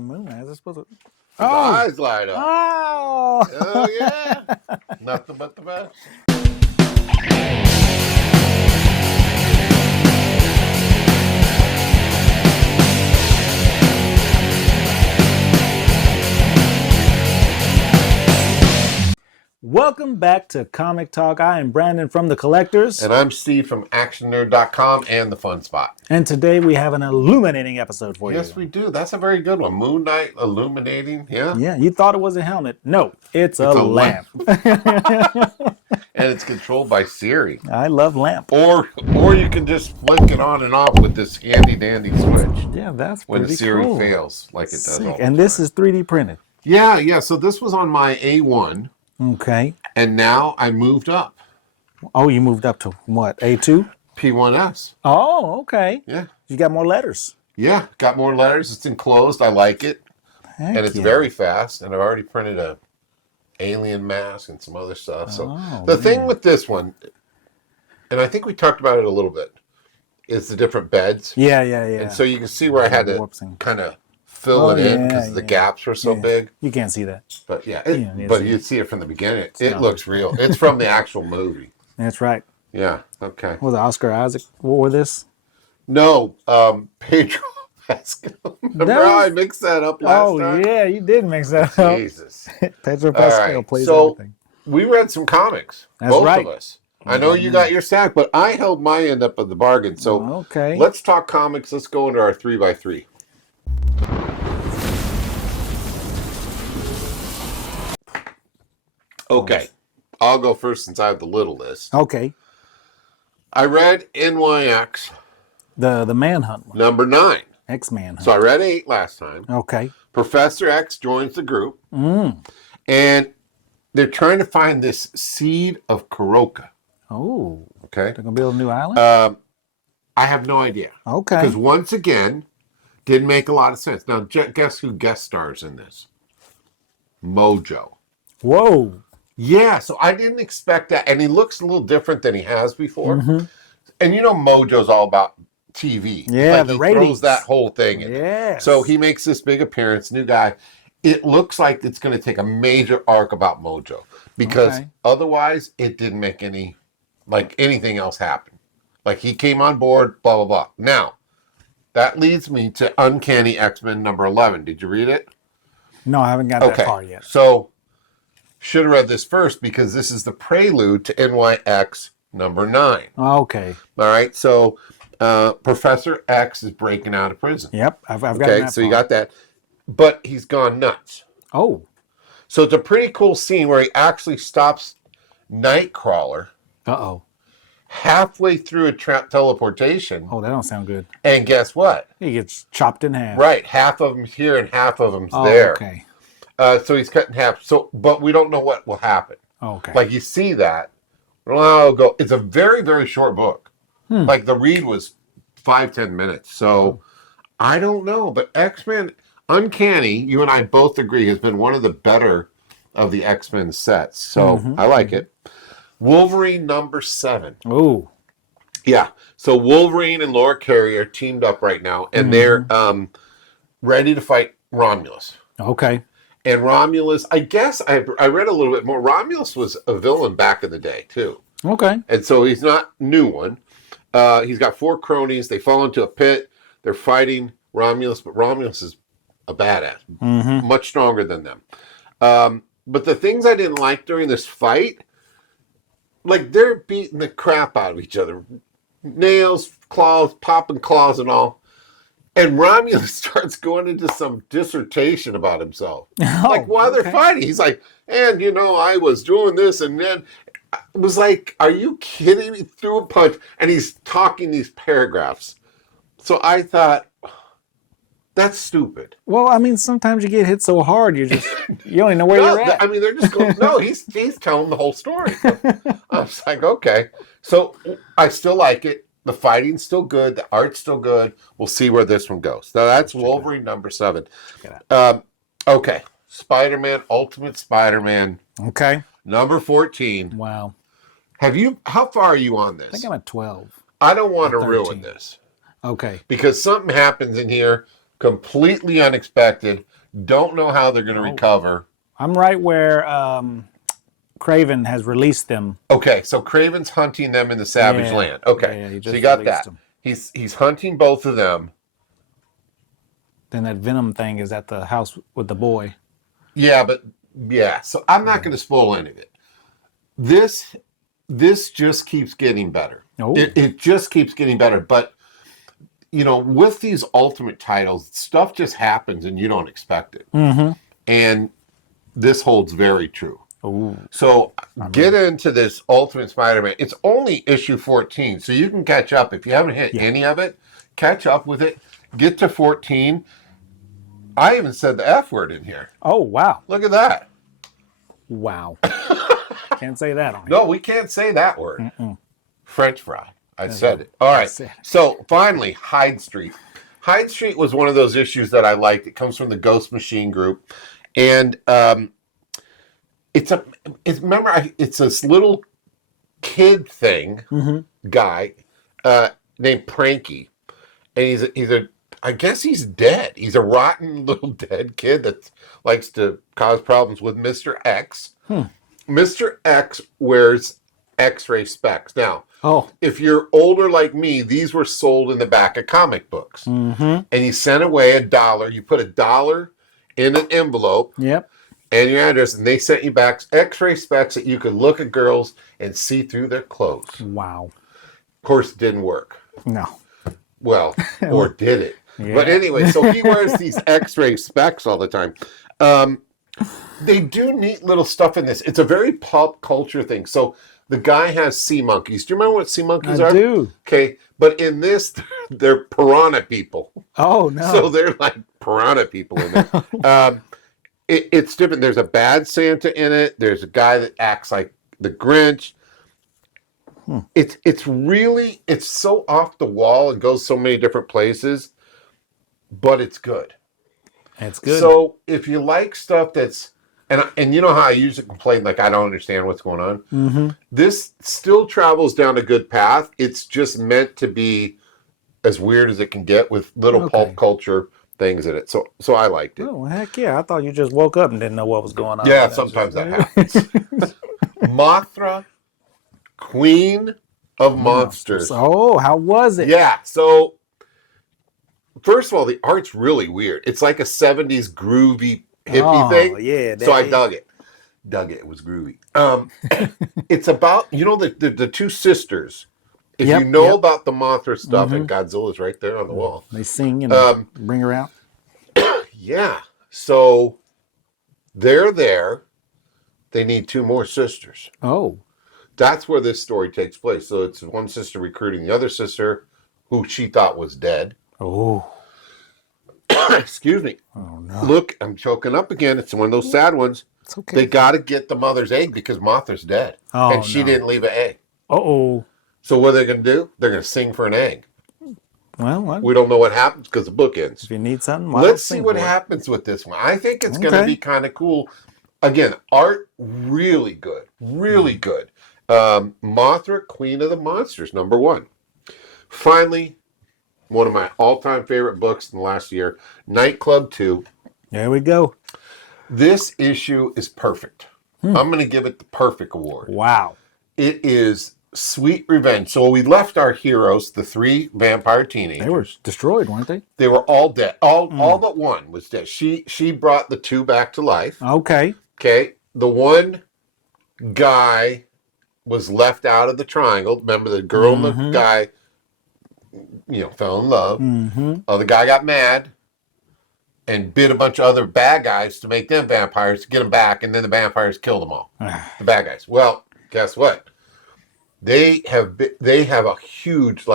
Moon Knight. Is it supposed to? His eyes light up. Oh! Oh, yeah. Nothing but the best. Welcome back to Comic Talk. I am Brandon from The Collectors. And I'm Steve from ActionNerd.com and The Fun Spot. And today we have an illuminating episode for you. Yes, we do. That's a very good one. Moon Knight illuminating. Yeah. Yeah, you thought it was a helmet. No, it's a lamp. And it's controlled by Siri. I love lamp. Or you can just flick it on and off with this handy dandy switch. Yeah, that's when pretty Siri cool. fails, like it does all the And this is 3D printed. Yeah. So this was on my A1. Okay. And now I moved up. Oh, you moved up to what? A2? P1S. Oh, okay. Yeah. You got more letters. Yeah, got more letters. It's enclosed. I like it. Heck and it's very fast. And I've already printed a alien mask and some other stuff. So the thing with this one, and I think we talked about it a little bit, is the different beds. Yeah. And so you can see where I had to kind of fill it in because the gaps were so big. You can't see that. But but you see it from the beginning. It looks real. It's from the actual movie. That's right. Yeah. Okay. Was it Oscar Isaac wore this? No, Pedro Pascal. Remember how I mixed that up last time? Oh, yeah, you did mix that up. Jesus. Pedro Pascal plays so everything. We read some comics, both of us. I know you got your stack, but I held my end up of the bargain. So let's talk comics. Let's go into our 3x3. Okay, I'll go first since I have the little list. Okay. I read NYX. The Manhunt one. Number 9. X-Manhunt. So I read 8 last time. Okay. Professor X joins the group. And they're trying to find this seed of Kuroka. Oh. Okay. They're going to build a new island? I have no idea. Okay. Because once again, didn't make a lot of sense. Now, guess who guest stars in this? Mojo. Whoa. Yeah, so I didn't expect that. And he looks a little different than he has before. And you know Mojo's all about TV. Yeah, like the he ratings. throws that whole thing in. Yeah. So he makes this big appearance, new guy. It looks like it's going to take a major arc about Mojo. Because otherwise, it didn't make anything else happen. Like he came on board, blah, blah, blah. Now, that leads me to Uncanny X-Men number 11. Did you read it? No, I haven't got that far yet. So, should have read this first because this is the prelude to NYX number 9. Okay. All right. So, Professor X is breaking out of prison. Yep. I've got that. Okay. So you got that. But he's gone nuts. Oh. So it's a pretty cool scene where he actually stops Nightcrawler. Uh-oh. Halfway through a trap teleportation. Oh, that don't sound good. And guess what? He gets chopped in half. Right. Half of him's here and half of him's there. Okay. So he's cut in half. So, but we don't know what will happen. Okay. Like you see that. Go. It's a very, very short book. Like the read was 5-10 minutes. So I don't know. But X-Men, Uncanny, you and I both agree, has been one of the better of the X-Men sets. So I like it. Wolverine number 7. Oh. Yeah. So Wolverine and Laura Carey are teamed up right now, and they're ready to fight Romulus. Okay. And Romulus, I guess I read a little bit more. Romulus was a villain back in the day, too. Okay. And so he's not a new one. He's got 4 cronies. They fall into a pit. They're fighting Romulus, but Romulus is a badass. Much stronger than them. But the things I didn't like during this fight, like they're beating the crap out of each other. Nails, claws, popping claws and all. And Romulus starts going into some dissertation about himself. Like while they're fighting, he's like, and you know, I was doing this and then I was like, are you kidding me? Threw a punch and he's talking these paragraphs. So I thought, that's stupid. Well, I mean, sometimes you get hit so hard, you don't know where you're at. I mean, they're just going, no, he's telling the whole story. I was like, okay. So I still like it. The fighting's still good. The art's still good. We'll see where this one goes. Now, that's Wolverine number 7. Okay. Spider-Man, Ultimate Spider-Man. Okay. Number 14. Wow. How far are you on this? I think I'm at 12. I don't want to ruin this. Okay. Because something happens in here. Completely unexpected. Don't know how they're going to recover. I'm right where Craven has released them. Okay, so Craven's hunting them in the Savage Land. Okay, Yeah, so you got that. them. He's hunting both of them. Then that Venom thing is at the house with the boy. Yeah, but so I'm not going to spoil any of it. This just keeps getting better. Oh. It just keeps getting better. But, you know, with these Ultimate titles, stuff just happens and you don't expect it. Mm-hmm. And this holds very true. Ooh. So get into this Ultimate Spider-Man. It's only issue 14, so you can catch up. If you haven't hit any of it, catch up with it. Get to 14. I even said the F word in here. Oh, wow. Look at that. Wow. Can't say that on here. No, we can't say that word. French fry. I said it. All right. So finally, Hyde Street. Hyde Street was one of those issues that I liked. It comes from the Ghost Machine group. And it's this little kid thing, guy, named Pranky. And I guess he's dead. He's a rotten little dead kid that likes to cause problems with Mr. X. Mr. X wears X-ray specs. Now, if you're older like me, these were sold in the back of comic books. And you sent away $1. You put $1 in an envelope. Yep. And your address, and they sent you back X-ray specs that you could look at girls and see through their clothes. Wow. Of course, it didn't work. No. Well, or did it? Yeah. But anyway, so he wears these X-ray specs all the time. They do neat little stuff in this. It's a very pop culture thing. So the guy has sea monkeys. Do you remember what sea monkeys are? I do. Okay, but in this, they're piranha people. Oh, no. So they're like piranha people in there. It's different. There's a bad Santa in it. There's a guy that acts like the Grinch. It's so off the wall and goes so many different places, but it's good. It's good. So if you like stuff that's, and you know how I usually complain, like I don't understand what's going on. This still travels down a good path. It's just meant to be as weird as it can get with little pulp culture things in it. So I liked it. Oh, heck yeah. I thought you just woke up and didn't know what was going on. Yeah, sometimes that happens. Mothra, Queen of Monsters. Oh, how was it? Yeah, so first of all, the art's really weird. It's like a 70s groovy hippie thing. Yeah. So I dug it. It was groovy. It's about, the two sisters. If you know about the Mothra stuff, and Godzilla's right there on the wall. They sing and bring her out. Yeah. So they're there. They need 2 more sisters. Oh. That's where this story takes place. So it's one sister recruiting the other sister who she thought was dead. Oh. Excuse me. Oh, no. Look, I'm choking up again. It's one of those sad ones. It's okay. They got to get the mother's egg because Mothra's dead. Oh, and she didn't leave an egg. Uh-oh. So what are they going to do? They're going to sing for an egg. Well, we don't know what happens because the book ends. If you need something, let's see what happens with this one. I think it's going to be kind of cool. Again, art really good. Really good. Mothra, Queen of the Monsters, #1. Finally, one of my all-time favorite books in the last year, Nightclub 2. There we go. This issue is perfect. I'm going to give it the perfect award. Wow. It is sweet revenge. So we left our heroes, the 3 vampire teenagers. They were destroyed, weren't they? They were all dead. All but one was dead. She brought the 2 back to life. Okay. Okay. The one guy was left out of the triangle. Remember, the girl and the guy, fell in love. The guy got mad and bit a bunch of other bad guys to make them vampires to get them back, and then the vampires killed them all. The bad guys. Well, guess what? They have a huge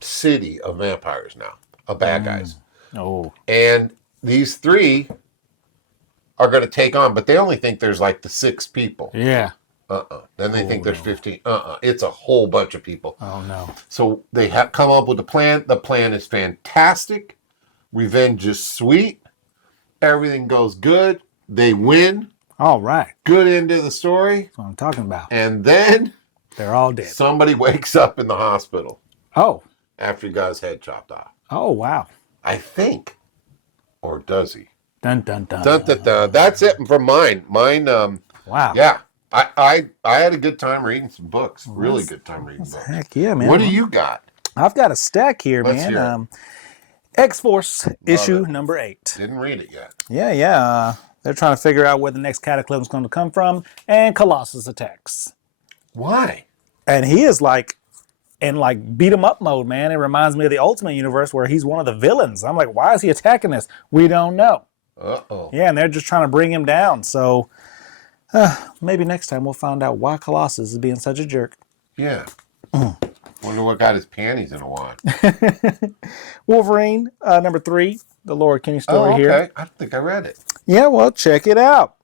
city of vampires now, of bad guys. Oh. And these 3 are going to take on, but they only think there's the 6 people. Yeah. Then they think there's 15. It's a whole bunch of people. Oh, no. So they have come up with a plan. The plan is fantastic. Revenge is sweet. Everything goes good. They win. All right. Good end of the story. That's what I'm talking about. And then they're all dead. Somebody wakes up in the hospital. Oh. After he got his head chopped off. Oh, wow. I think. Or does he? Dun dun dun. Dun, dun, dun. That's it from mine. Mine, Wow. yeah. I had a good time reading some books. Really good time reading books. Heck yeah, man. What do you got? I've got a stack here, Let's man. hear X-Force issue it. number 8. Didn't read it yet. Yeah. They're trying to figure out where the next Cataclysm is going to come from, and Colossus attacks. Why? And he is like in like beat 'em up mode, man. It reminds me of the Ultimate Universe where he's one of the villains. I'm like, why is he attacking this? We don't know. Uh-oh. Yeah, and they're just trying to bring him down. So maybe next time we'll find out why Colossus is being such a jerk. Yeah. Wonder what got his panties in a wad. Wolverine, number 3, the Laura Kinney story here. Okay. I don't think I read it. Yeah, well, check it out.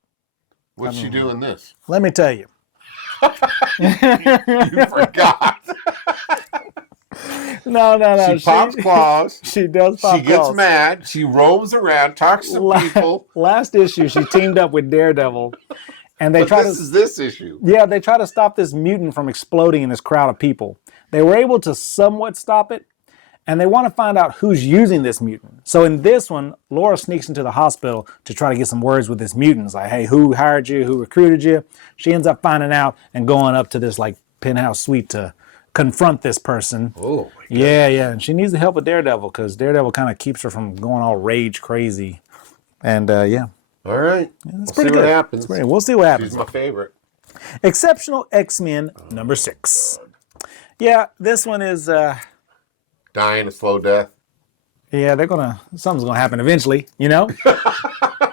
What's she doing this? Let me tell you. You forgot. No. She pops claws. She does pop She gets claws. mad. She roams around, talks to people. Last issue, she teamed up with Daredevil, and they But this is this issue. Yeah, they try to stop this mutant from exploding in this crowd of people. They were able to somewhat stop it, and they want to find out who's using this mutant. So in this one, Laura sneaks into the hospital to try to get some words with this mutant. It's like, hey, who hired you? Who recruited you? She ends up finding out and going up to this like penthouse suite to confront this person. Oh, my God. Yeah. And she needs the help of Daredevil because Daredevil kind of keeps her from going all rage crazy. And yeah. All right. It's We'll pretty see good. what happens. We'll see what happens. She's my favorite. Exceptional X-Men number 6. Yeah, this one is Dying a slow death. yeah, something's gonna happen eventually, you know?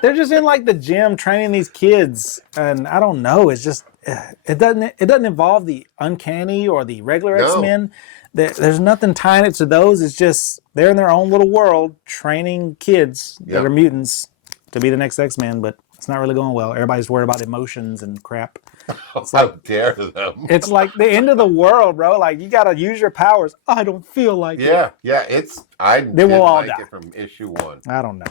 They're just in like the gym training these kids, and I don't know, it's just it doesn't involve the uncanny or the regular No. X-Men. There's nothing tying it to those. It's just they're in their own little world training kids that are mutants to be the next X-Men, but it's not really going well. Everybody's worried about emotions and crap. How dare them? It's like the end of the world, bro. Like you gotta use your powers. I don't feel like it. Yeah. I They will didn't all like die. it from issue 1. I don't know.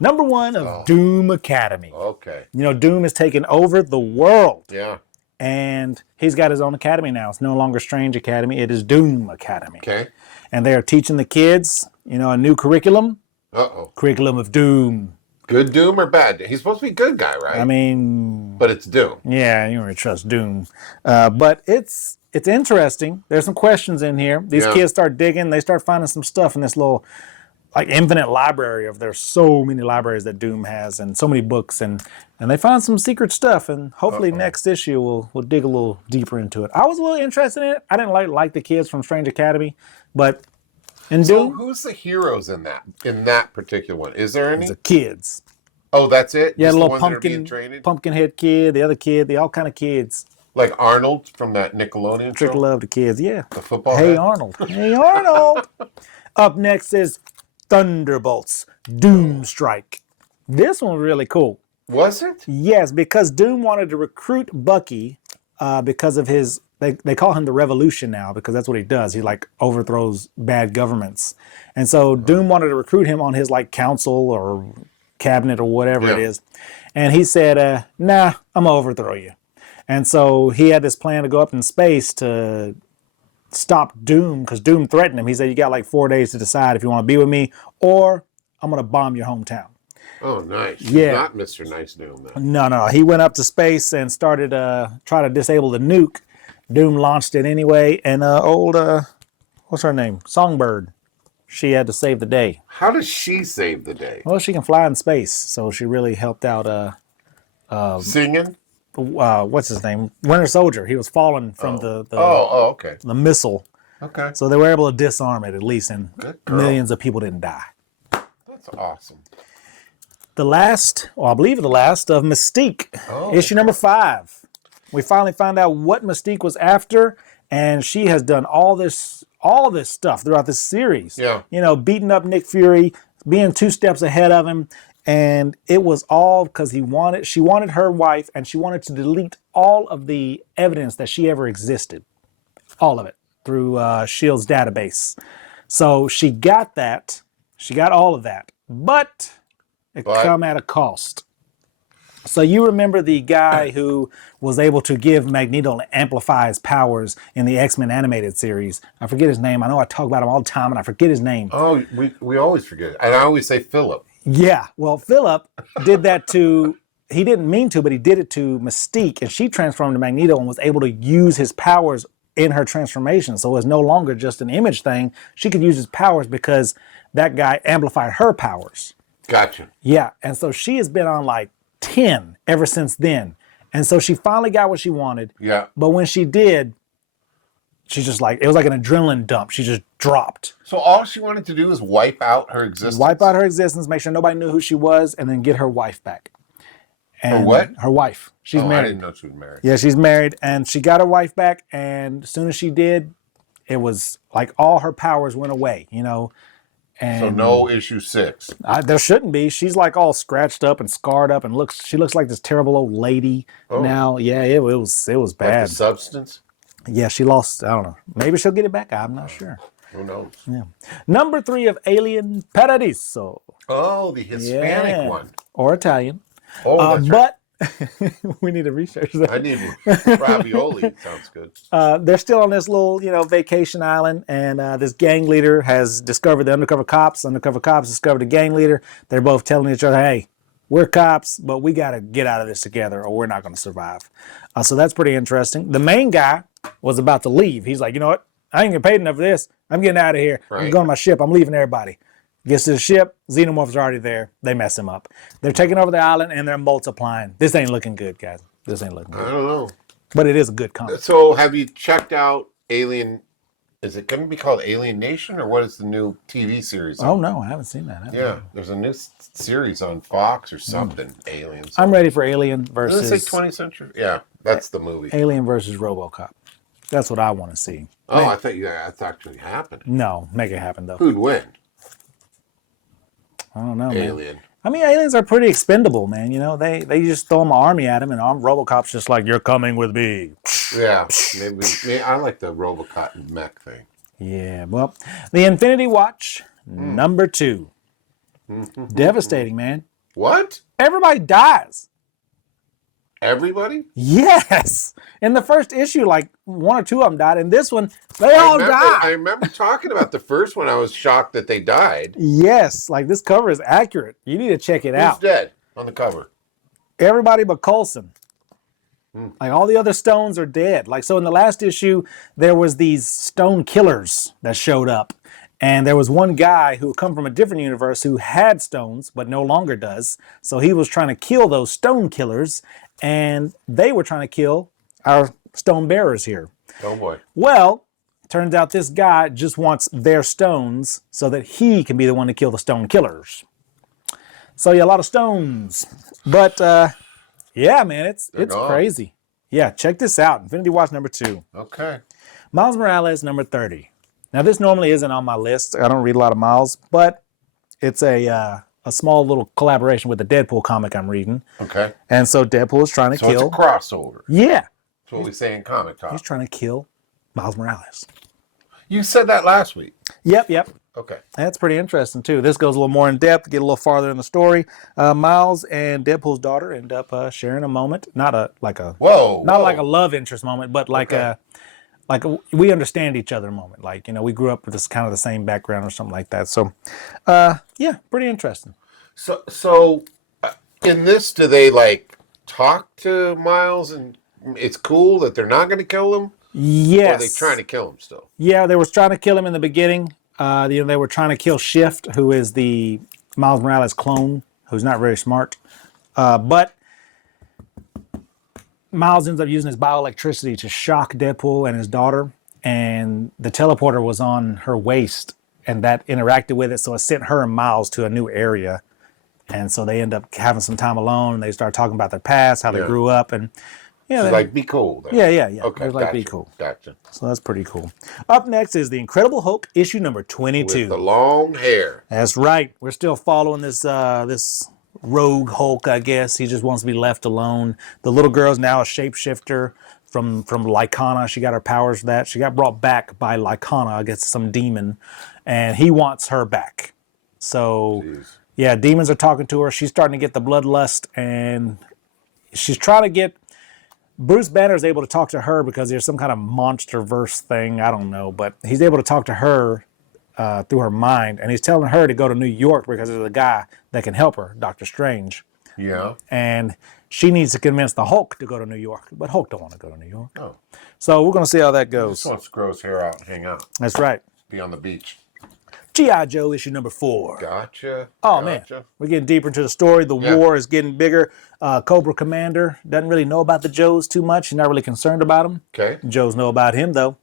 Number 1 of Doom Academy. Okay. You know, Doom has taken over the world. Yeah. And he's got his own academy now. It's no longer Strange Academy. It is Doom Academy. Okay. And they are teaching the kids, you know, a new curriculum. Uh-oh. Curriculum of Doom. Good Doom or bad Doom? He's supposed to be a good guy, right? I mean, but it's Doom. yeah, you don't really trust Doom. But it's interesting. There's some questions in here. These kids start digging. They start finding some stuff in this little like infinite library of there's so many libraries that Doom has and so many books and they find some secret stuff and hopefully next issue we'll dig a little deeper into it. I was a little interested in it. I didn't like the kids from Strange Academy, but in So Doom, who's the heroes in that particular one? Is there any? the kids. Oh, that's it? Yeah, Just the the little ones that are being trained? pumpkin head kid, the other kid, all kind of kids. Like Arnold from that Nickelodeon Trick show? love the kids, yeah. The football Hey head? Arnold. Hey Arnold. Up next is Thunderbolts Doom Strike. This one's really cool. Was it? Yes, because Doom wanted to recruit Bucky because of his, they call him the Revolution now because that's what he does. He like overthrows bad governments. And so Doom wanted to recruit him on his like council or cabinet or whatever it is. And he said, nah, I'm gonna overthrow you. And so he had this plan to go up in space to stop Doom because Doom threatened him. He said, you got like 4 days to decide if you want to be with me or I'm going to bomb your hometown. Oh, nice. Yeah. Not Mr. Nice Doom, then. No. He went up to space and started try to disable the nuke. Doom launched it anyway. And what's her name? Songbird. She had to save the day. How does she save the day? Well, she can fly in space. So she really helped out. Singing? What's his name? Winter Soldier. He was falling from okay. the missile. Okay. So they were able to disarm it at least, and Good girl. millions of people didn't die. That's awesome. The last, or I believe the last of Mystique, issue number 5. We finally found out what Mystique was after, and she has done all this stuff throughout this series. Yeah. You know, beating up Nick Fury, being 2 steps ahead of him, and it was all because she wanted her wife, and she wanted to delete all of the evidence that she ever existed, all of it through S.H.I.E.L.D.'s database. So she got that, she got all of that, but it come at a cost. So you remember the guy who was able to give Magneto and amplify his powers in the X-Men animated series. I forget his name. I know I talk about him all the time and I forget his name. Oh, we always forget it. And I always say Philip. Yeah, well, Philip did that to, he didn't mean to, but he did it to Mystique, and she transformed to Magneto and was able to use his powers in her transformation. So it's no longer just an image thing. She could use his powers because that guy amplified her powers. Gotcha. Yeah, and so she has been on like 10 ever since then. And so she finally got what she wanted. Yeah. But when she did, she's just like, it was like an adrenaline dump. She just dropped. So all she wanted to do was wipe out her existence? Wipe out her existence, make sure nobody knew who she was, and then get her wife back. And her what? Her wife. She's married. I didn't know she was married. Yeah, she's married, and she got her wife back, and as soon as she did, it was like all her powers went away, you know. And so no issue 6. There shouldn't be. She's like all scratched up and scarred up, and she looks like this terrible old lady now. Yeah, it was bad. Like the substance? Yeah, she lost. I don't know. Maybe she'll get it back. I'm not sure. Who knows? Yeah. Number 3 of Alien Paradiso. Oh, the Hispanic one. Or Italian. Oh, that's right. But we need to research that. I need ravioli. Sounds good. They're still on this little, vacation island, and this gang leader has discovered the undercover cops. Undercover cops discovered the gang leader. They're both telling each other, hey, we're cops, but we got to get out of this together or we're not going to survive. So that's pretty interesting. The main guy was about to leave. He's like, you know what? I ain't getting paid enough for this. I'm getting out of here. Right. I'm going to my ship. I'm leaving everybody. Gets to the ship. Xenomorphs are already there. They mess him up. They're taking over the island and they're multiplying. This ain't looking good, guys. This ain't looking good. I don't know. But it is a good comic. So have you checked out Alien? Is it going to be called Alien Nation, or what is the new TV series? Oh, no. I haven't seen that. Yeah. There's a new series on Fox or something. Aliens. I'm ready for Alien versus... Does it say 20th Century? Yeah. That's the movie. Alien versus RoboCop. That's what I want to see. Oh, I thought that's actually happening. No, make it happen, though. Who'd win? I don't know, Alien. Man. I mean, aliens are pretty expendable, man. You know, they just throw an army at him, and RoboCop's just like, you're coming with me. Yeah, maybe I like the RoboCop mech thing. Yeah, well, the Infinity Watch, number 2. Devastating, man. What? Everybody dies. Everybody? Yes. In the first issue, like 1 or 2 of them died. In this one, they all died. I remember talking about the first one. I was shocked that they died. Yes. Like, this cover is accurate. You need to check it out. Who's dead on the cover? Everybody but Coulson. Like, all the other Stones are dead. Like, so in the last issue, there was these Stone killers that showed up. And there was one guy who come from a different universe who had stones, but no longer does. So he was trying to kill those stone killers, and they were trying to kill our stone bearers here. Oh, boy. Well, turns out this guy just wants their stones so that he can be the one to kill the stone killers. So, yeah, a lot of stones. But, yeah, man, it's crazy. Yeah, check this out. Infinity Watch number 2. Okay. Miles Morales number 30. Now, this normally isn't on my list. I don't read a lot of Miles, but it's a small little collaboration with the Deadpool comic I'm reading. Okay. And so Deadpool is trying to kill... So it's a crossover. Yeah. That's what we say in comic talk. He's trying to kill Miles Morales. You said that last week. Yep. Okay. That's pretty interesting, too. This goes a little more in depth, get a little farther in the story. Miles and Deadpool's daughter end up sharing a moment. Not like a love interest moment, but like we understand each other moment. Like, we grew up with this kind of the same background or something like that. So, yeah, pretty interesting. So in this, do they talk to Miles and it's cool that they're not going to kill him? Yes. Or are they trying to kill him still? Yeah, they were trying to kill him in the beginning. They were trying to kill Shift, who is the Miles Morales clone, who's not very smart. But Miles ends up using his bioelectricity to shock Deadpool and his daughter, and the teleporter was on her waist, and that interacted with it, so it sent her and Miles to a new area. And so they end up having some time alone, and they start talking about their past, how they grew up, and be cool. Then. Yeah. Okay, gotcha. Be cool. Gotcha. So that's pretty cool. Up next is the Incredible Hulk, issue number 22. With the long hair. That's right. We're still following this rogue Hulk, I guess. He just wants to be left alone. The little girl's now a shapeshifter from Lycana. She got her powers for that. She got brought back by Lycana, I guess some demon, and he wants her back. So, yeah, demons are talking to her. She's starting to get the bloodlust, and she's trying to get... Bruce Banner is able to talk to her because there's some kind of monster verse thing. I don't know, but he's able to talk to her through her mind, and he's telling her to go to New York because there's a guy that can help her, Doctor Strange. Yeah. And she needs to convince the Hulk to go to New York, but Hulk don't want to go to New York. Oh. So we're going to see how that He goes. just wants to grow his hair out and hang out. That's right. Be on the beach. G.I. Joe issue number 4. Gotcha. Oh, man. We're getting deeper into the story. The war is getting bigger. Cobra Commander doesn't really know about the Joes too much. He's not really concerned about them. Okay. Joes know about him, though.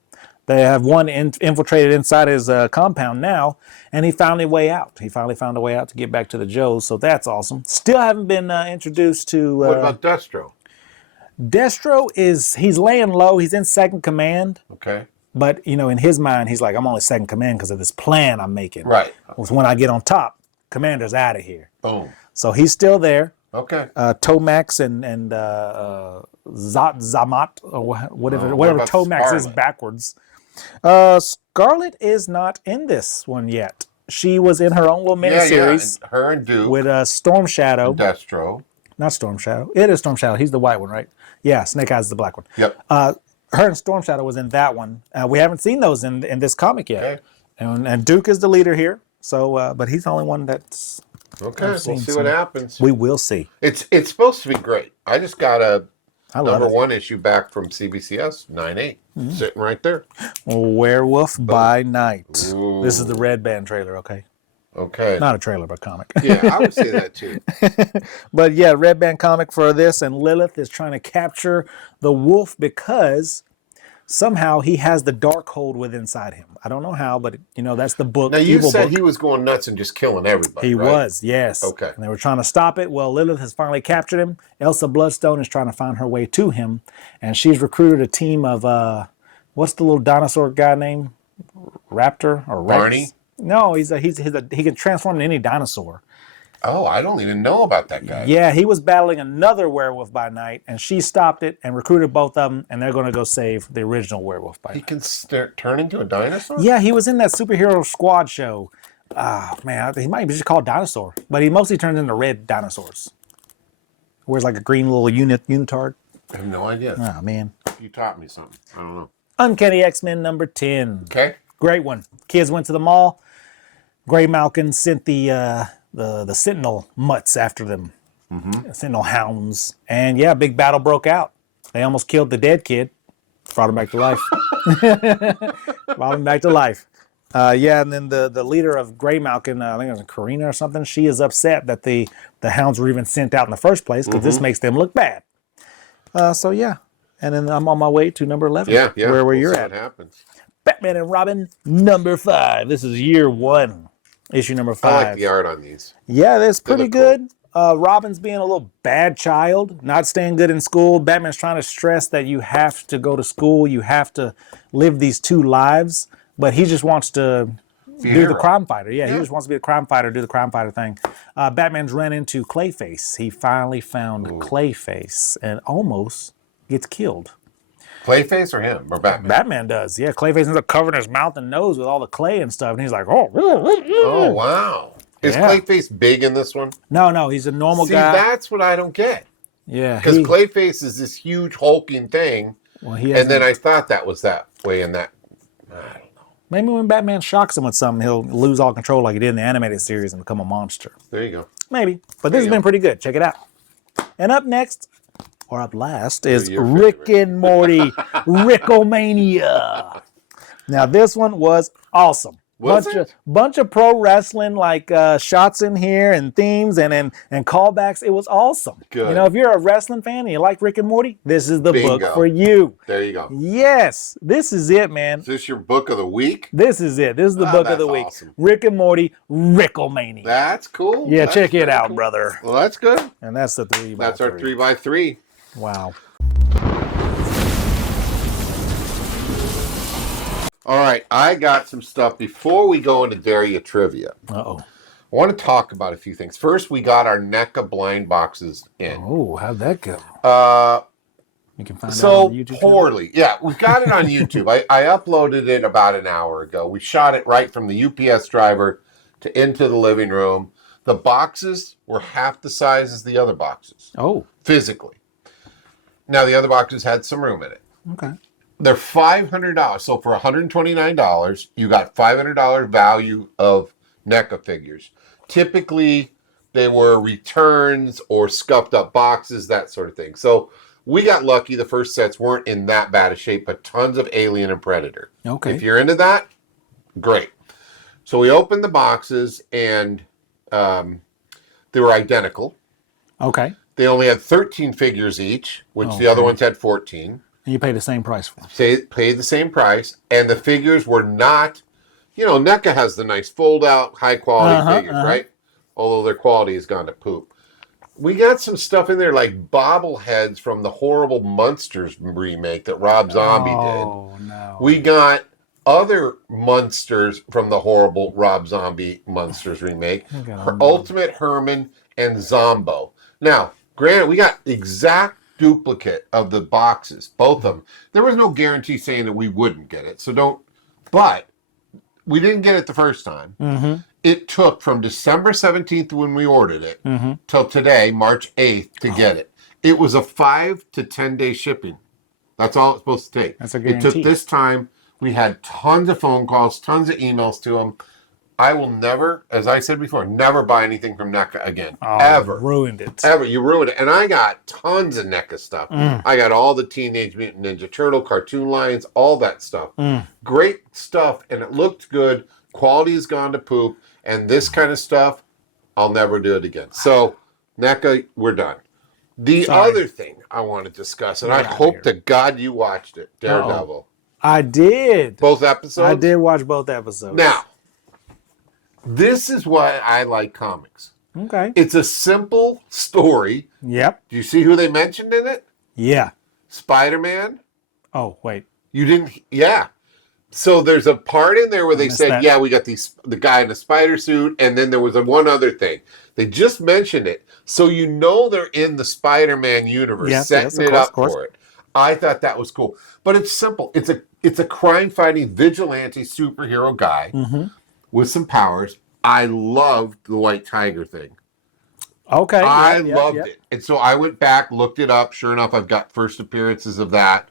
They have one infiltrated inside his compound now, and he found a way out. He finally found a way out to get back to the Joes, so that's awesome. Still haven't been introduced to... what about Destro? Destro he's laying low. He's in second command. Okay. But, you know, in his mind, he's like, I'm only second command because of this plan I'm making. Right. When I get on top, Commander's out of here. Boom. So he's still there. Okay. Tomax and Zamat, or whatever Tomax Scarlet? is backwards. Scarlet is not in this one yet. She was in her own little miniseries. Yeah. Her and Duke. With Storm Shadow. And Destro. Not Storm Shadow. It is Storm Shadow. He's the white one, right? Yeah, Snake Eyes is the black one. Yep. Her and Storm Shadow was in that one. We haven't seen those in this comic yet. Okay. And Duke is the leader here. So, but he's the only one that's... Okay, we'll see what happens. We will see. It's supposed to be great. I just got a number it. 1 issue back from CBCS, 9/8, sitting right there. Werewolf by Night. Ooh. This is the Red Band trailer, okay? Okay. Not a trailer, but comic. Yeah, I would say that too. But yeah, Red Band comic for this, and Lilith is trying to capture the wolf because somehow he has the dark hold within inside him. I don't know how, but you know, that's the book. Now you evil said book. he was going nuts and just killing everybody. He right? was, yes. Okay. And they were trying to stop it. Well, Lilith has finally captured him. Elsa Bloodstone is trying to find her way to him, and she's recruited a team of what's the little dinosaur guy name? Raptor or Rex? Barney? No, he can transform into any dinosaur. Oh, I don't even know about that guy. Yeah, he was battling another werewolf by night, and she stopped it and recruited both of them, and they're going to go save the original werewolf by He night. can turn into a dinosaur? Yeah, he was in that superhero squad show. Man, he might be just called Dinosaur, but he mostly turns into red dinosaurs. Wears like a green little unitard. I have no idea. Oh, man. You taught me something. I don't know. Uncanny X-Men number 10. Okay. Great one. Kids went to the mall. Gray Malkin sent the Sentinel mutts after them. Sentinel hounds. And yeah, big battle broke out. They almost killed the dead kid. Brought him back to life. Brought him back to life. Yeah, and then the leader of Gray Malkin, I think it was Karina or something, she is upset that the hounds were even sent out in the first place because this makes them look bad. So yeah. And then I'm on my way to number 11. Yeah. Where we'll you're see at. what happens. Batman and Robin number 5. This is year 1. Issue number 5. I like the art on these. Yeah, that's pretty look good. Robin's being a little bad child, not staying good in school. Batman's trying to stress that you have to go to school. You have to live these 2 lives. But he just wants to do the crime fighter. Yeah, he just wants to be a crime fighter, do the crime fighter thing. Batman's ran into Clayface. He finally found Clayface and almost gets killed. Clayface or him or Batman? Batman does. Yeah, Clayface ends up covering his mouth and nose with all the clay and stuff. And he's like, oh. Oh, wow. Is Clayface big in this one? No, he's a normal guy. See, that's what I don't get. Yeah. Because Clayface is this huge hulking thing. Well, and then I thought that was that way in that. I don't know. Maybe when Batman shocks him with something, he'll lose all control like he did in the animated series and become a monster. There you go. Maybe. But this has been pretty good. Check it out. And up next, or up last, is Rick and Morty Rickomania. Now, this one was awesome. Bunch of pro wrestling like shots in here and themes and callbacks. It was awesome. Good. You know, if you're a wrestling fan and you like Rick and Morty, this is the book for you. There you go. Yes, this is it, man. Is this your book of the week? This is it. This is the book of the week. Awesome. Rick and Morty Rickomania. That's cool. Yeah, check it out, brother. Well, that's good. And that's the 3x3. That's our 3x3. Wow. All right, I got some stuff before we go into Daria Trivia. Uh-oh. I want to talk about a few things. First, we got our NECA blind boxes in. Oh, how'd that go? You can find out so on the YouTube poorly. Yeah, we got it on YouTube. I uploaded it about an hour ago. We shot it right from the UPS driver to into the living room. The boxes were half the size as the other boxes. Oh. Physically. Now, the other boxes had some room in it. Okay. They're $500. So for $129, you got $500 value of NECA figures. Typically, they were returns or scuffed up boxes, that sort of thing. So we got lucky. The first sets weren't in that bad a shape, but tons of Alien and Predator. Okay. If you're into that, great. So we opened the boxes, and they were identical. Okay. They only had 13 figures each, which the other ones had 14. And you pay the same price for them. Paid the same price, and the figures were not, NECA has the nice fold-out, high-quality figures, right? Although their quality has gone to poop. We got some stuff in there like bobbleheads from the horrible Munsters remake that Rob Zombie did. Oh, no. We got other Munsters from the horrible Rob Zombie Munsters remake. Ultimate Herman and Zombo. Now, granted, we got exact duplicate of the boxes, both of them. There was no guarantee saying that we wouldn't get it, but we didn't get it the first time. Mm-hmm. It took from December 17th when we ordered it till today, March 8th, to get it. It was a 5 to 10 day shipping. That's all it's supposed to take. That's a guarantee. It took this time. We had tons of phone calls, tons of emails to them. I will never, as I said before, never buy anything from NECA again. Ever. Ruined it. Ever. You ruined it. And I got tons of NECA stuff. I got all the Teenage Mutant Ninja Turtle cartoon lines, all that stuff. Great stuff, and it looked good. Quality has gone to poop. And this kind of stuff, I'll never do it again. So, NECA, we're done. The other thing I want to discuss, and I hope to God you watched it, Daredevil. I did. Both episodes? I did watch both episodes. Now, this is why I like comics. Okay. It's a simple story. Yep. Do you see who they mentioned in it? Yeah. Spider-Man? Oh, wait. You didn't? Yeah. So there's a part in there where they said, yeah, we got the guy in a spider suit, and then there was one other thing. They just mentioned it. So they're in the Spider-Man universe, setting it up for it. I thought that was cool. But it's simple. It's a crime-fighting vigilante superhero guy with some powers. I loved the White Tiger thing. Okay. I loved it. And so I went back, looked it up. Sure enough, I've got first appearances of that.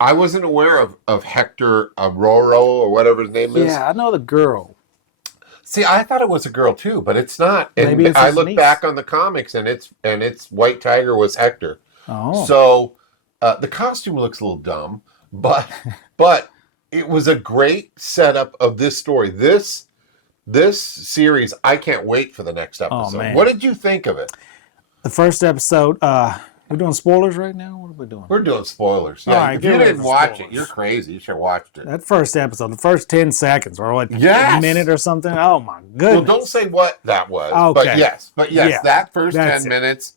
I wasn't aware of Hector Aurora or whatever his name is. Yeah, I know the girl. See, I thought it was a girl too, but it's not. And maybe it's I his looked niece. back on the comics, and it's White Tiger was Hector. Oh. So the costume looks a little dumb, but it was a great setup of this story. This series, I can't wait for the next episode. Oh, man. What did you think of it? The first episode, we're doing spoilers right now? What are we doing? We're doing spoilers. Yeah, All right, if you get ready didn't for watch spoilers. it, you're crazy. You should have watched it. That first episode, the first 10 seconds, or what, Yes! a minute or something? Oh, my goodness. Well, don't say what that was. Okay. But yes, Yeah, that first that's 10 minutes.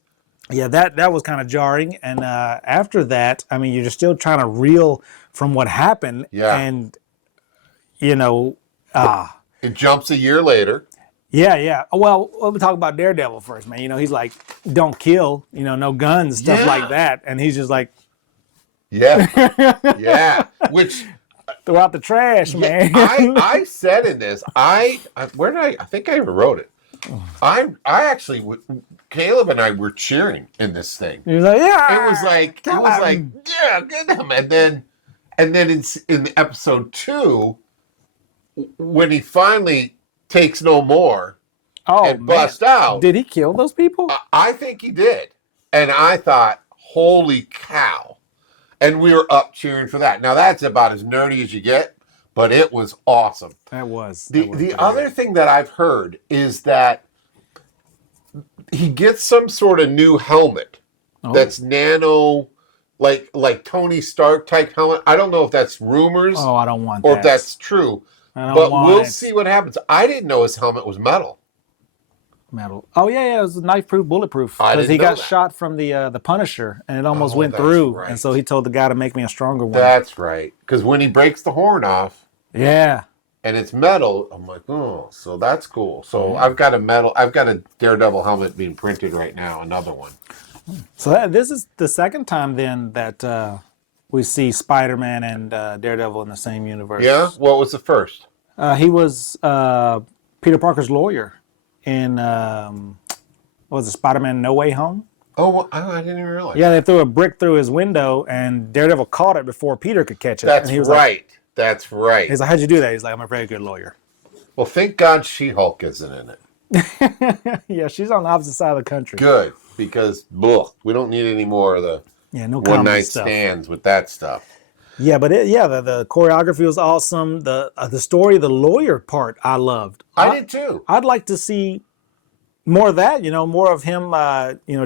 Yeah, that was kind of jarring. And after that, I mean, you're still trying to reel from what happened. Yeah. And, It jumps a year later. Yeah. Well, we'll talk about Daredevil first, man. He's like, don't kill, no guns, stuff like that. And he's just like, Yeah. Yeah. Which throw out the trash, man. I said in this, I think I even wrote it. I actually, Caleb and I were cheering in this thing. He was like, yeah. It was like, yeah, get him. And then in episode 2, when he finally takes no more and busts out. Did he kill those people? I think he did. And I thought, holy cow. And we were up cheering for that. Now, that's about as nerdy as you get, but it was awesome. That was. The other thing that I've heard is that he gets some sort of new helmet that's nano, like Tony Stark type helmet. I don't know if that's rumors I don't want or that. if that's true. But we'll see what happens. I didn't know his helmet was metal. Metal. Oh yeah, it was knife-proof, bulletproof. Because he got shot from the Punisher, and it almost went through. Right. And so he told the guy to make me a stronger one. That's right. Because when he breaks the horn off, yeah, and it's metal, I'm like, oh, so that's cool. So I've got a Daredevil helmet being printed right now, another one. So this is the second time then that we see Spider-Man and Daredevil in the same universe. Yeah? What was the first? He was Peter Parker's lawyer in, what was it, Spider-Man No Way Home? Oh, I didn't even realize. Yeah, they threw a brick through his window, and Daredevil caught it before Peter could catch it. That's and he was right. Like, That's right. He's like, how'd you do that? He's like, I'm a very good lawyer. Well, thank God She-Hulk isn't in it. Yeah, she's on the opposite side of the country. Good, because we don't need any more of the one-night stands with that stuff. Yeah, but the choreography was awesome. The story, the lawyer part, I loved. I did too. I'd like to see more of that, more of him,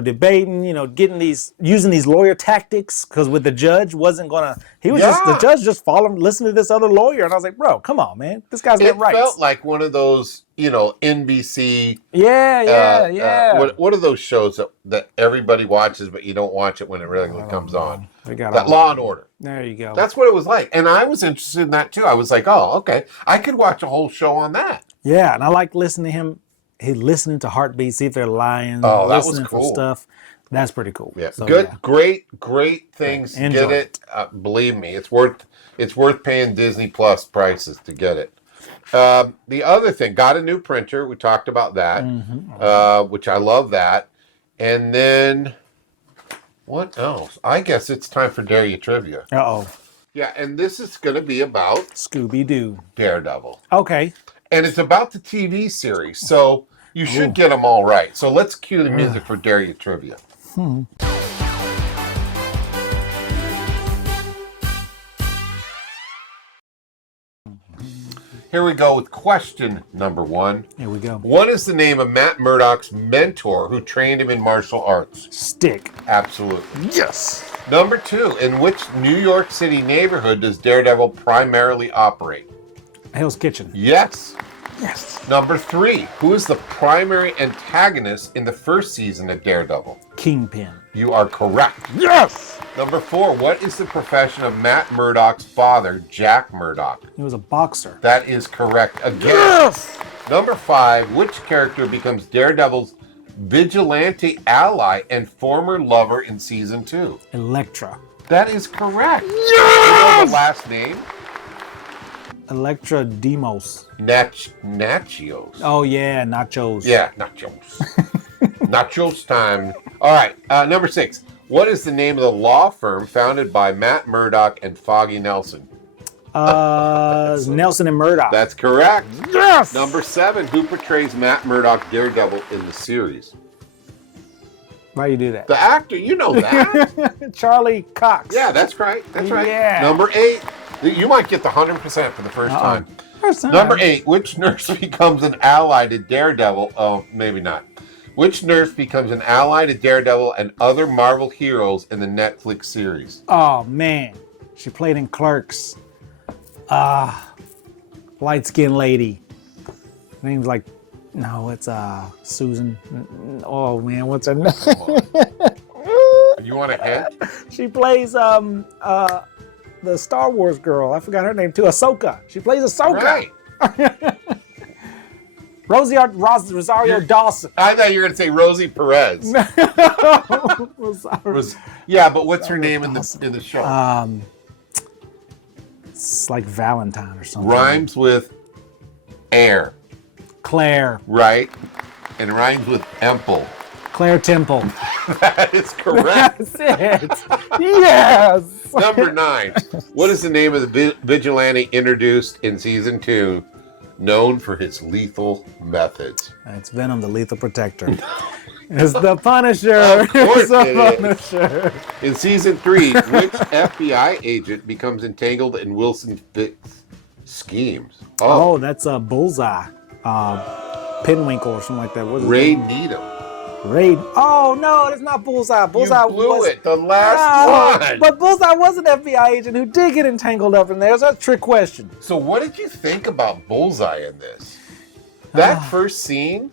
debating, using these lawyer tactics, because with the judge the judge just followed, listened to this other lawyer, and I was like, bro, come on, man, this guy's got rights. It felt like one of those, NBC. Yeah. What are those shows that everybody watches, but you don't watch it when it really comes on? That Law and Order. There you go. That's what it was like, and I was interested in that too. I was like, oh, okay, I could watch a whole show on that. Yeah, and I like listening to him. He's listening to heartbeats, see if they're lying. Oh, that was listening cool. for stuff. That's pretty cool. Yeah, So, good, great things. Enjoy. Get it. Believe me, it's worth paying Disney Plus prices to get it. The other thing, got a new printer. We talked about that, which I love that. And then, what else? I guess it's time for Dare You Trivia. Uh-oh. Yeah, and this is going to be about Scooby-Doo. Daredevil. Okay. And it's about the TV series, so you should get them all right. So let's cue the music for Dare You Trivia. Here we go with question number 1. Here we go. What is the name of Matt Murdock's mentor who trained him in martial arts? Stick. Absolutely. Yes. Number 2, in which New York City neighborhood does Daredevil primarily operate? Hell's Kitchen. Yes. Yes. Number 3, who is the primary antagonist in the first season of Daredevil? Kingpin. You are correct. Yes. Number 4, what is the profession of Matt Murdock's father, Jack Murdock? He was a boxer. That is correct again. Yes. Number 5, which character becomes Daredevil's vigilante ally and former lover in season 2? Elektra. That is correct. Yes. You know the last name? Elektra Demos. Nachios. Oh, yeah, nachos. Yeah, nachos. Nachos time. All right, number 6. What is the name of the law firm founded by Matt Murdock and Foggy Nelson? Nelson and Murdock. That's correct. Yes! Number 7. Who portrays Matt Murdock Daredevil in the series? Why you do that? The actor, you know that. Charlie Cox. Yeah, that's right. That's right. Yeah. Number 8. You might get the 100% for the first time. First time. Number 8. Which nurse becomes an ally to Daredevil? Oh, maybe not. Which nurse becomes an ally to Daredevil and other Marvel heroes in the Netflix series? Oh, man. She played in Clerks. Light-skinned lady. Her name's like, no, it's Susan. Oh, man, what's her name? You want a hint? She plays the Star Wars girl. I forgot her name too. Ahsoka. She plays Ahsoka. Right. Rosario Dawson. I thought you were going to say Rosie Perez. Yeah, but what's her name in the show? It's like Valentine or something. Rhymes with air. Claire. Right. And rhymes with Emple. Claire Temple. That is correct. That's it. Yes. Number 9. What is the name of the vigilante introduced in season 2, known for his lethal methods? It's Venom, the Lethal Protector. It's the Punisher. Of course it's the it Punisher. Is. In season 3, which FBI agent becomes entangled in Wilson Fisk's schemes? Oh, that's a Bullseye. Pinwinkle or something like that. What is Ray it? Needham. Ray. Oh no, that's not Bullseye. Bullseye You blew was it. The last one. But Bullseye was an FBI agent who did get entangled up in there. That's a trick question. So what did you think about Bullseye in this? That first scene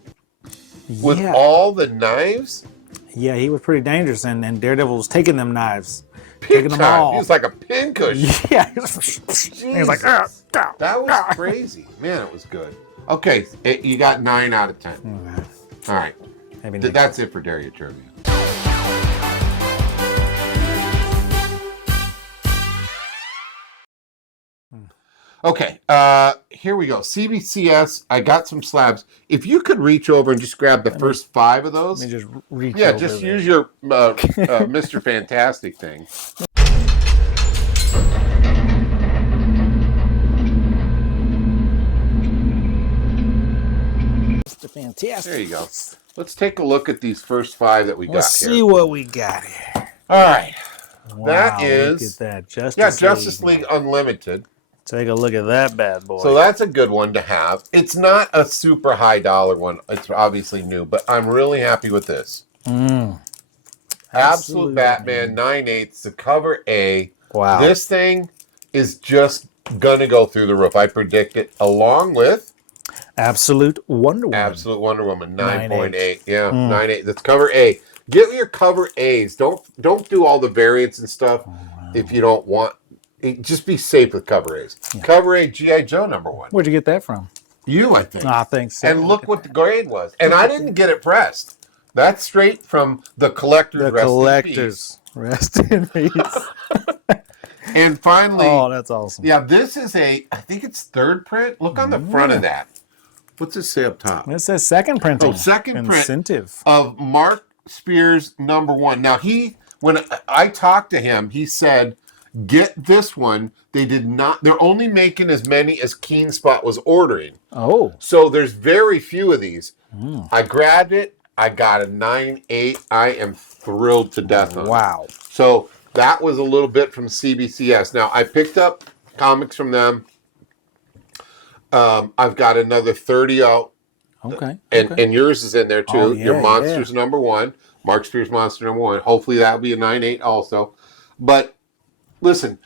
with all the knives? Yeah, he was pretty dangerous, and Daredevil was taking them knives. Taking them all. He was like a pincushion. Yeah. He was like, that was crazy. Man, it was good. Okay, you got 9 out of 10. All right. That's it for Dare You Trivia. Okay, here we go. CBCS, I got some slabs. If you could reach over and just grab the first 5 of those. Let me just reach Yeah, over just there. use your Mr. Fantastic thing. Mr. Fantastic. There you go. Let's take a look at these first 5 that we got Let's here. see what we got here. All right. Wow, That is... look at that. Justice League Unlimited. Take a look at that bad boy. So that's a good one to have. It's not a super high dollar one. It's obviously new, but I'm really happy with this. Absolute Batman 9/8, the cover A. Wow. This thing is just going to go through the roof. I predict it, along with Absolute Wonder Woman. Absolute Wonder Woman 9.8. 9.8. Yeah, 9.8. That's cover A. Get your cover A's. Don't do all the variants and stuff if you don't want. Just be safe with cover A's. Yeah. Cover A, G.I. Joe #1. Where'd you get that from? You, I think. I think so. And look what the grade was. And I didn't get it pressed. That's straight from the collector's. The collector's. Rest in peace. And finally. Oh, that's awesome. Yeah, this is I think it's 3rd print. Look on the front of that. What's it say up top? It says second printing. Oh, second incentive. Print of Mark Spears #1. Now, when I talked to him, he said, get this one. They're only making as many as Keen Spot was ordering. Oh. So there's very few of these. I grabbed it. I got a 9.8. I am thrilled to death on it. Wow. So that was a little bit from CBCS. Now, I picked up comics from them. I've got another 30 out. Okay. And yours is in there too. Oh, yeah, your Monsters #1. Mark Spears Monster #1. Hopefully that'll be a 9.8 also. But listen,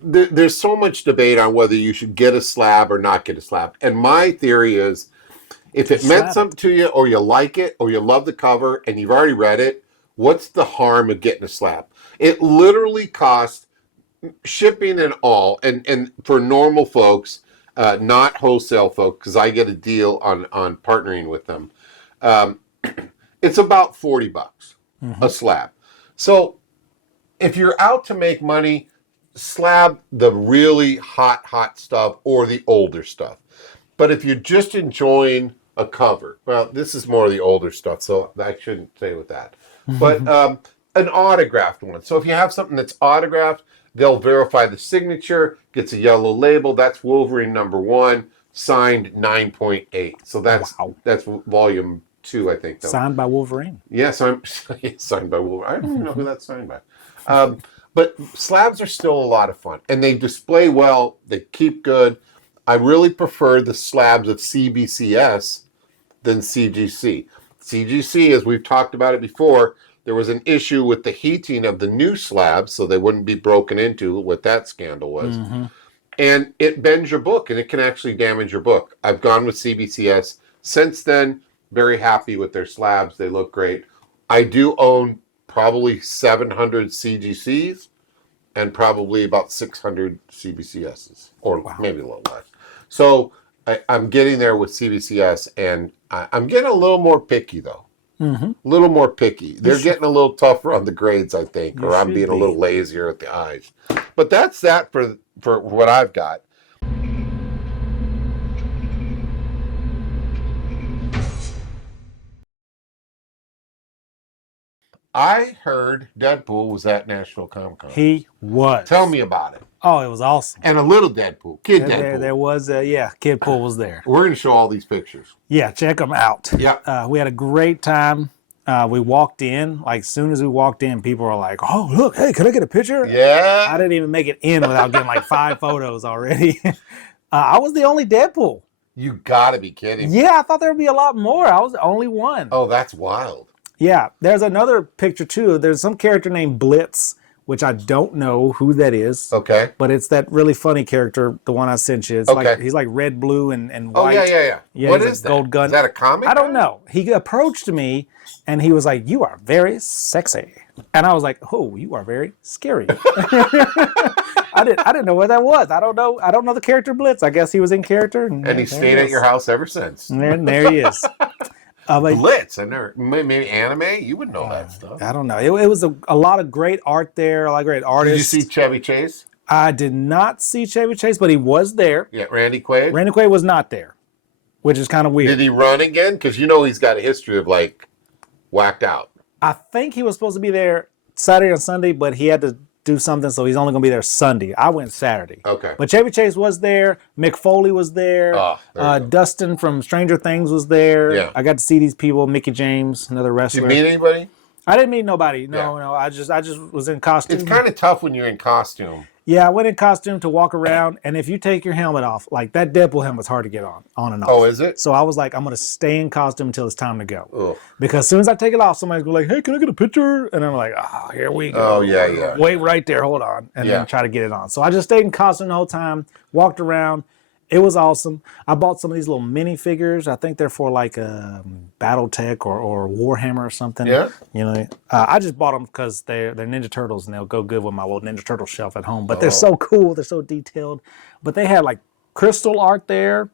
there's so much debate on whether you should get a slab or not get a slab. And my theory is, if it meant something to you, or you like it, or you love the cover, and you've already read it, what's the harm of getting a slab? It literally costs shipping and all, and for normal folks, not wholesale folks, because I get a deal on partnering with them. It's about $40 a slab. So if you're out to make money, slab the really hot stuff or the older stuff. But if you're just enjoying a cover, well, this is more of the older stuff, so I shouldn't say with that. But an autographed one. So if you have something that's autographed, they'll verify the signature, gets a yellow label. That's Wolverine #1, signed 9.8. So that's volume 2, I think. Though. Signed by Wolverine. Yes, signed by Wolverine. I don't even know who that's signed by. But slabs are still a lot of fun, and they display well. They keep good. I really prefer the slabs of CBCS than CGC. CGC, as we've talked about it before, there was an issue with the heating of the new slabs, so they wouldn't be broken into, what that scandal was. And it bends your book, and it can actually damage your book. I've gone with CBCS. Since then, very happy with their slabs. They look great. I do own probably 700 CGCs and probably about 600 CBCSs, or maybe a little less. So I'm getting there with CBCS, and I'm getting a little more picky, though. A little more picky. They're getting a little tougher on the grades, I think, or I'm being a little lazier at the eyes. But that's that for what I've got. I heard Deadpool was at Nashville Comic Con. He was. Tell me about it. Oh, it was awesome. And a little Deadpool. Deadpool. There was, Kidpool was there. We're going to show all these pictures. Yeah, check them out. Yeah. We had a great time. We walked in. Like, as soon as we walked in, people were like, oh, look, hey, can I get a picture? Yeah. I didn't even make it in without getting like 5 photos already. I was the only Deadpool. You got to be kidding me. Yeah, I thought there would be a lot more. I was the only one. Oh, that's wild. Yeah, there's another picture too. There's some character named Blitz, which I don't know who that is. Okay. But it's that really funny character, the one I sent you. It's like he's like red, blue, and white. Oh, yeah. What is that? Gold gun. Is that a comic? I don't know. He approached me and he was like, "You are very sexy," and I was like, "Oh, you are very scary." I didn't know what that was. I don't know the character Blitz. I guess he was in character. And he stayed at your house ever since. And there he is. Blitz, maybe anime. You would know that stuff. I don't know. It was a lot of great art there. A lot of great artists. Did you see Chevy Chase? I did not see Chevy Chase, but he was there. Yeah, Randy Quaid. Randy Quaid was not there, which is kind of weird. Did he run again? Because he's got a history of like whacked out. I think he was supposed to be there Saturday and Sunday, but he had to do something, so he's only going to be there Sunday. I went Saturday. Okay. But Chevy Chase was there. Mick Foley was there. Oh, there Dustin from Stranger Things was there. Yeah. I got to see these people. Mickey James, another Did wrestler. you meet anybody? I didn't meet nobody. No, Yeah. no. I just was in costume. It's kind of tough when you're in costume. Yeah, I went in costume to walk around, and if you take your helmet off, like that Deadpool helmet's hard to get on and off. Oh, is it? So I was like, I'm going to stay in costume until it's time to go. Ugh. Because as soon as I take it off, somebody's going to be like, hey, can I get a picture? And I'm like, oh, here we go. Oh, yeah. Wait right there, hold on. And then try to get it on. So I just stayed in costume the whole time, walked around. It was awesome. I bought some of these little mini figures. I think they're for like BattleTech or Warhammer or something. Yeah. I just bought them because they're Ninja Turtles and they'll go good with my little Ninja Turtle shelf at home. But they're so cool. They're so detailed. But they had like crystal art there,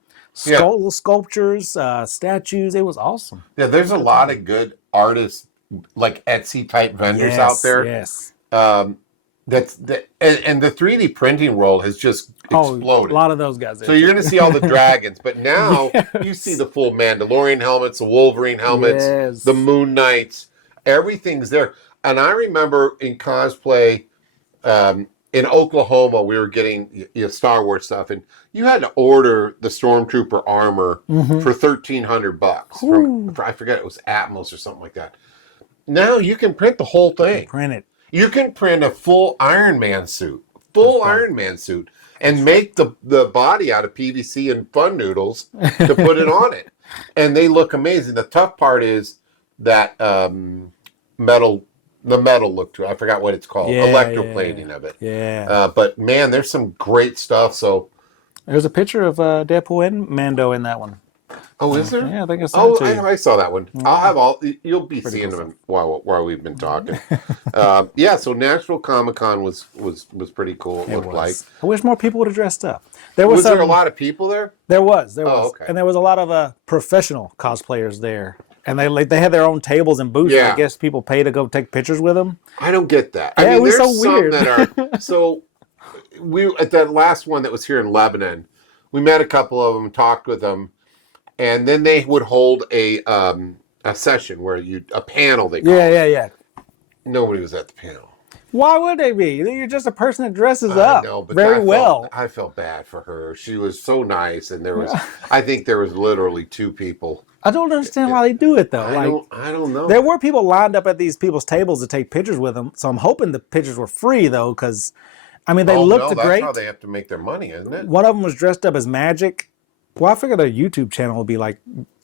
little sculptures, statues. It was awesome. Yeah, there's a lot of good artists, like Etsy type vendors out there. Yes. And the 3D printing world has just exploded. A lot of those guys. So you're going to see all the dragons, but now you see the full Mandalorian helmets, the Wolverine helmets, the Moon Knights, everything's there. And I remember in cosplay in Oklahoma, we were getting Star Wars stuff, and you had to order the Stormtrooper armor for $1,300 I forget, it was Atmos or something like that. Now you can print the whole thing. Print it. You can print a full Iron Man suit, and make the body out of PVC and fun noodles to put it on it. And they look amazing. The tough part is that metal look to it. I forgot what it's called. Electroplating of it. Yeah. But man, there's some great stuff. So there's a picture of Deadpool and Mando in that one. Oh, is there? Yeah, I think I saw it to you. I saw that one. I'll have all. You'll be seeing them while we've been talking. So Nashville Comic Con was pretty cool. It looked like. I wish more people would have dressed up. Was there a lot of people there? There was. Okay. And there was a lot of professional cosplayers there. And they had their own tables and booths. Yeah. And I guess people pay to go take pictures with them. I don't get that. Yeah, I mean, it was there's so weird. some that are so. We at that last one that was here in Lebanon, we met a couple of them, talked with them. And then they would hold a session where a panel. They call it. Yeah. Nobody was at the panel. Why would they be? You're just a person that dresses up but very well. I felt bad for her. She was so nice, and I think there was literally 2 people. I don't understand why they do it though. I don't know. There were people lined up at these people's tables to take pictures with them. So I'm hoping the pictures were free though, because I mean they looked great. That's how they have to make their money, isn't it? One of them was dressed up as Magic. Well, I figured their YouTube channel would be like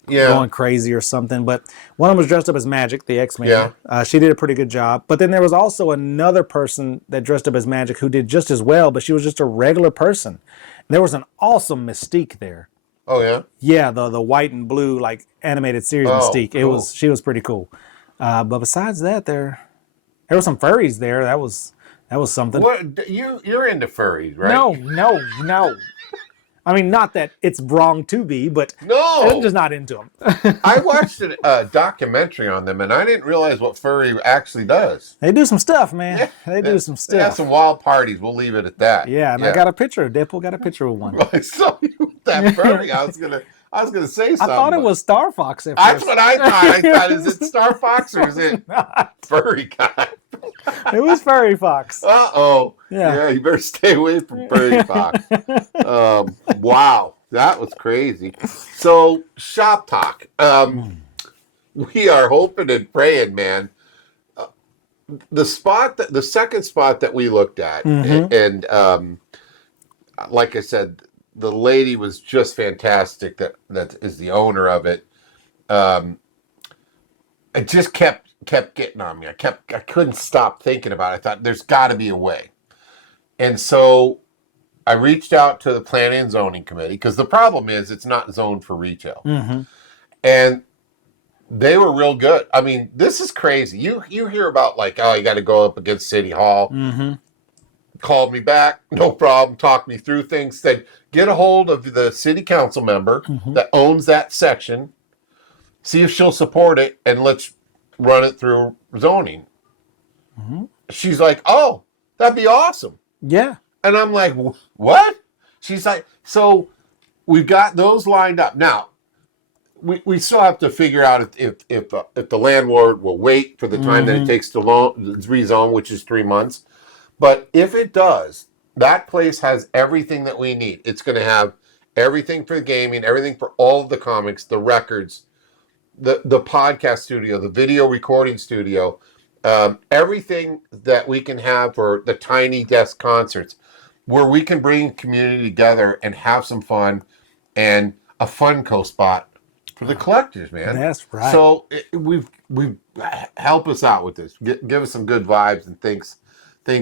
going crazy or something. But one of them was dressed up as Magic, the X-Men. Yeah. She did a pretty good job. But then there was also another person that dressed up as Magic who did just as well, but she was just a regular person. And there was an awesome Mystique there. Oh yeah. Yeah, the white and blue like animated series Mystique. Cool. She was pretty cool. But besides that, there were some furries there. That was something. What you're into furries, right? No. I mean, not that it's wrong to be, but I'm just not into them. I watched a documentary on them, and I didn't realize what furry actually does. They do some stuff, man. Yeah, they do some stuff. They have some wild parties. We'll leave it at that. Yeah, and I got a picture. Deadpool got a picture of one. I saw you with that furry. I was gonna say something. I thought it was Star Fox at first. That's what I thought. I thought, is it Star Fox or is it furry guy? It was Furry Fox. Uh-oh. Yeah, you better stay away from Furry Fox. Wow, that was crazy. So, Shop Talk. We are hoping and praying, man. The second spot that we looked at, and like I said, the lady was just fantastic. That is the owner of it. It just kept getting on me. I couldn't stop thinking about it. I thought there's got to be a way. And so I reached out to the Planning and Zoning Committee because the problem is it's not zoned for retail. And they were real good. I mean, this is crazy. You hear about like, oh, you got to go up against City Hall. Called me back, no problem, talked me through things, said, get a hold of the city council member that owns that section, see if she'll support it, and let's run it through zoning. She's like, oh, that'd be awesome. Yeah. And I'm like, what? She's like, so we've got those lined up. Now, we still have to figure out if the landlord will wait for the time that it takes to rezone, which is 3 months. But if it does, that place has everything that we need. It's going to have everything for gaming, everything for all of the comics, the records, the podcast studio, the video recording studio, everything that we can have for the tiny desk concerts, where we can bring community together and have some fun, and a Funko spot for the collectors, man. That's right. So we've help us out with this. Give us some good vibes, and thanks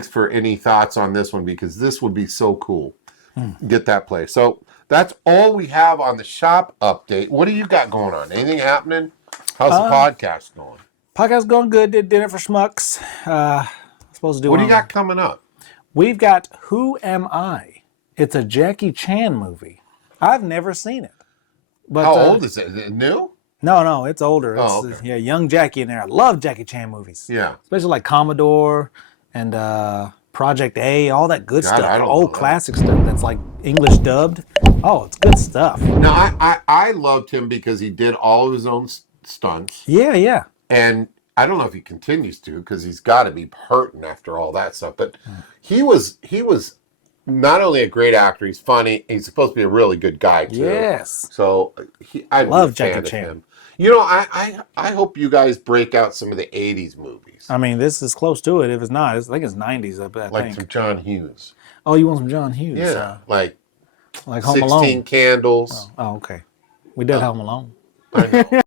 for any thoughts on this one, because this would be so cool. Get that place. So that's all we have on the shop update. What do you got going on? Anything happening? How's the podcast going? Podcast going good. Did dinner for schmucks. Supposed to do. What do you got coming up? We've got Who Am I? It's a Jackie Chan movie. I've never seen it. But, how old is it? Is it new? No, it's older. It's, Oh, okay. Yeah, young Jackie in there. I love Jackie Chan movies. Yeah. Especially like Commodore and Project A, all that good stuff. I don't Old know that. classic stuff that's like English dubbed. Oh, it's good stuff. Now, I loved him because he did all of his own stunts. Yeah. And I don't know if he continues to, because he's got to be hurting after all that stuff. But he was not only a great actor, he's funny. He's supposed to be a really good guy too. Yes. So I love Jackie Chan. Him. You know, I hope you guys break out some of the '80s movies, I mean, this is close to it. If it's not, I think it's 90s. I like think. some John Hughes. Oh, you want some John Hughes? Yeah, like Like Home 16 Alone. Candles. Oh, okay. We did Home Alone. I know.